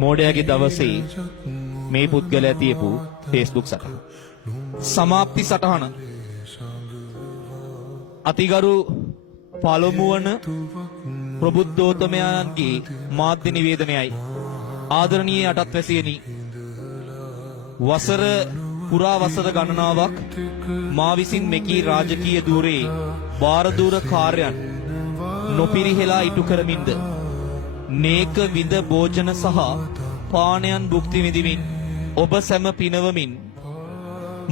මෝඩයාගේ දවසේ මේ පුද්ගලයා තියපු Facebook සටහන. සමාප්ති සටහන. අතිගරු පළමුවන ප්‍රබුද්ධෝත්තමයන්ගේ මාධ්‍ය නිවේදනයයි. ආදරණීය අටත්වැසියනි, පුරා වසර ගණනාවක් මා විසින් මෙකී රාජකීය ධූරයේ භාරදූර කාර්යයන් නොපිරිහෙලා ඉටු කරමින්ද නේක විඳ භෝජන සහ පානයන් භුක්ති විඳිමින් ඔබ සැම පිනවමින්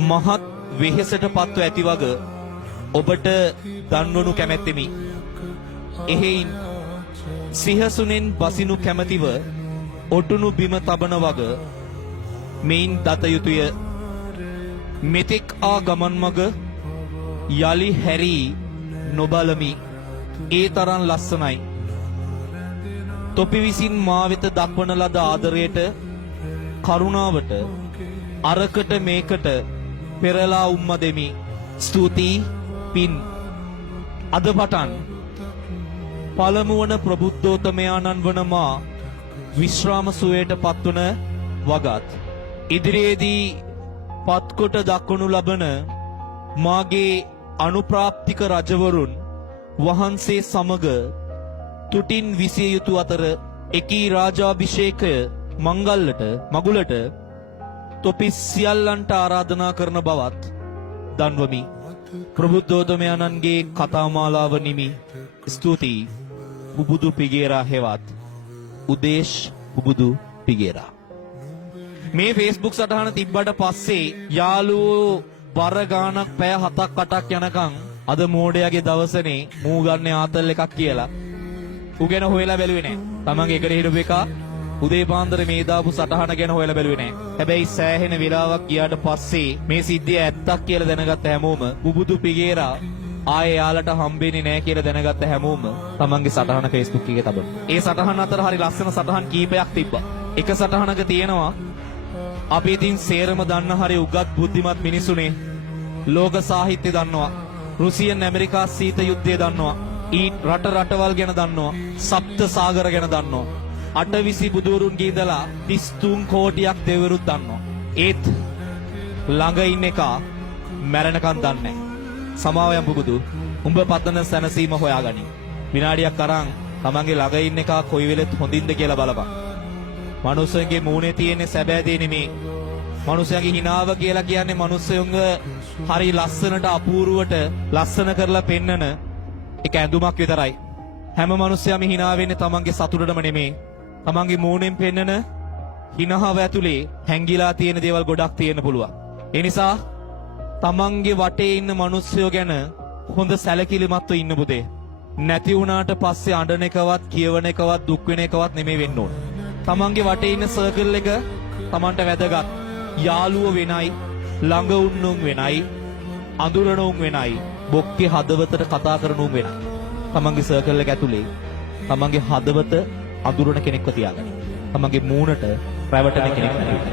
මහත් වෙහෙසට පත්ව ඇති වග ඔබට දන්වනු කැමැත්තෙමි. එහෙයින් සිහසුනෙන් බසිනු කැමැතිව ඔටුනු බිම තබන වග මෙයින් දත යුතුය. මෙතෙක් ආ ගමන් මග යලි හැරී නොබලමි. ඒ තරම් ලස්සනයි. තොපි විසින් මා වෙත දක්වන ලද ආදරයට, කරුණාවට, අරකට මේකට පෙරලා උම්ම දෙමි. ස්තුතියි පින්. අද පටන් පළමුවන ප්‍රබුද්ධෝත්තමයාණන් වන මා විශ්‍රාම සුවයට පත්වන වගත් ඉදිරියේදී පත්කොට දක්වනු ලබන මාගේ අනුප්‍රාප්තික රජවරුන් වහන්සේ සමග තුටින් විසිය යුතු අතර එකී රාජාභිෂේකය මගුලට තොපි සියල්ලන්ට ආරාධනා කරන බවත් දන්වමි. ප්‍රබුද්ධෝත්තමයන්ගේ කතාමාලාව නිමි. ස්තුතියි. පුබුදු පිගේරා හෙවත් උදේශ් පුබුදු පිගේරා. මේ Facebook සටහන තිබ්බට පස්සේ යාළුවෝ බර ගානක් පැය 7ක් 8ක් යනකම් අද මෝඩයාගේ දවසනේ මූ ගන්න ආතල් එකක් කියලා උගෙන හොයලා බැලුවේ නෑ. තමන්ගේ එකට හිටපු එක උදේ පාන්දර මේ දාපු සටහන ගැන හොයලා බැලුවේ නෑ. හැබැයි සෑහෙන වෙලාවක් ගියාට පස්සේ මේ සිද්ධිය ඇත්තක් කියලා දැනගත්ත හැමෝම පුබුදු පිගේරා ආයේ යාලට හම්බෙන්නේ නෑ කියලා දැනගත්ත හැමෝම තමන්ගේ සටහන Facebook එකේ තබනවා. ඒ සටහන අතර හරි ලස්සන සටහන් කීපයක් තිබ්බා. එක සටහනක තියෙනවා අපි ඉතින් සේරම දන්න හරි උගත් බුද්ධිමත් මිනිසුනේ. ලෝක සාහිත්‍ය දන්නවා. රුසියන් ඇමරිකා සීත යුද්ධය දන්නවා. ඊට රටවල් ගැන දන්නවා. සප්ත සාගර ගැන දන්නවා. 8 බුදුරුන්ගේ ඉඳලා 33 කෝටියක් දෙවිවරුත් දන්නවා. ඒත් ළඟ ඉන්න එක මැරෙනකන් දන්නේ නැහැ. සමාවයන් බුදු උඹ පතන සැනසීම හොයාගනි. විනාඩියක් අරන් තමන්ගේ ළඟ ඉන්න එක කොයි වෙලෙත් හොඳින්ද කියලා බලපන්. මනුස්සයන්ගේ මූණේ තියෙන සැබෑ දේ නෙමේ. මනුස්සයන්ගේ හිනාව කියලා කියන්නේ මනුස්සයන්ග හරි ලස්සනට අපූර්වට ලස්සන කරලා පෙන්නන එක ඇඳුමක් විතරයි. හැම මනුස්සයම හිනා වෙන්නේ තමන්ගේ සතුටටම නෙමේ. තමන්ගේ මූණෙන් පෙන්නන හිනාව ඇතුලේ හැංගිලා තියෙන දේවල් ගොඩක් තියෙන්න පුළුවන්. ඒ නිසා තමන්ගේ වටේ ඉන්න මනුස්සයෝ ගැන හොඳ සැලකිලිමත්ව ඉන්න පුතේ. නැති වුණාට පස්සේ අඬන එකවත් කියවන එකවත් දුක් වෙන එකවත් නෙමෙයි වෙන්න ඕන. තමන්ගේ වටේ ඉන්න සර්කල් එක තමන්ට වැදගත්. යාළුවෝ වෙනයි, ළඟ උන්නුන් වෙනයි, අඳුරන උන් වෙනයි, බොක්කේ හදවතට කතා කරන උන් වෙනයි. තමන්ගේ සර්කල් එක ඇතුලේ තමන්ගේ හදවත අඳුරන කෙනෙක්ව තියාගන්න. තමන්ගේ මූණට රැවටෙන කෙනෙක් නෙවෙයි.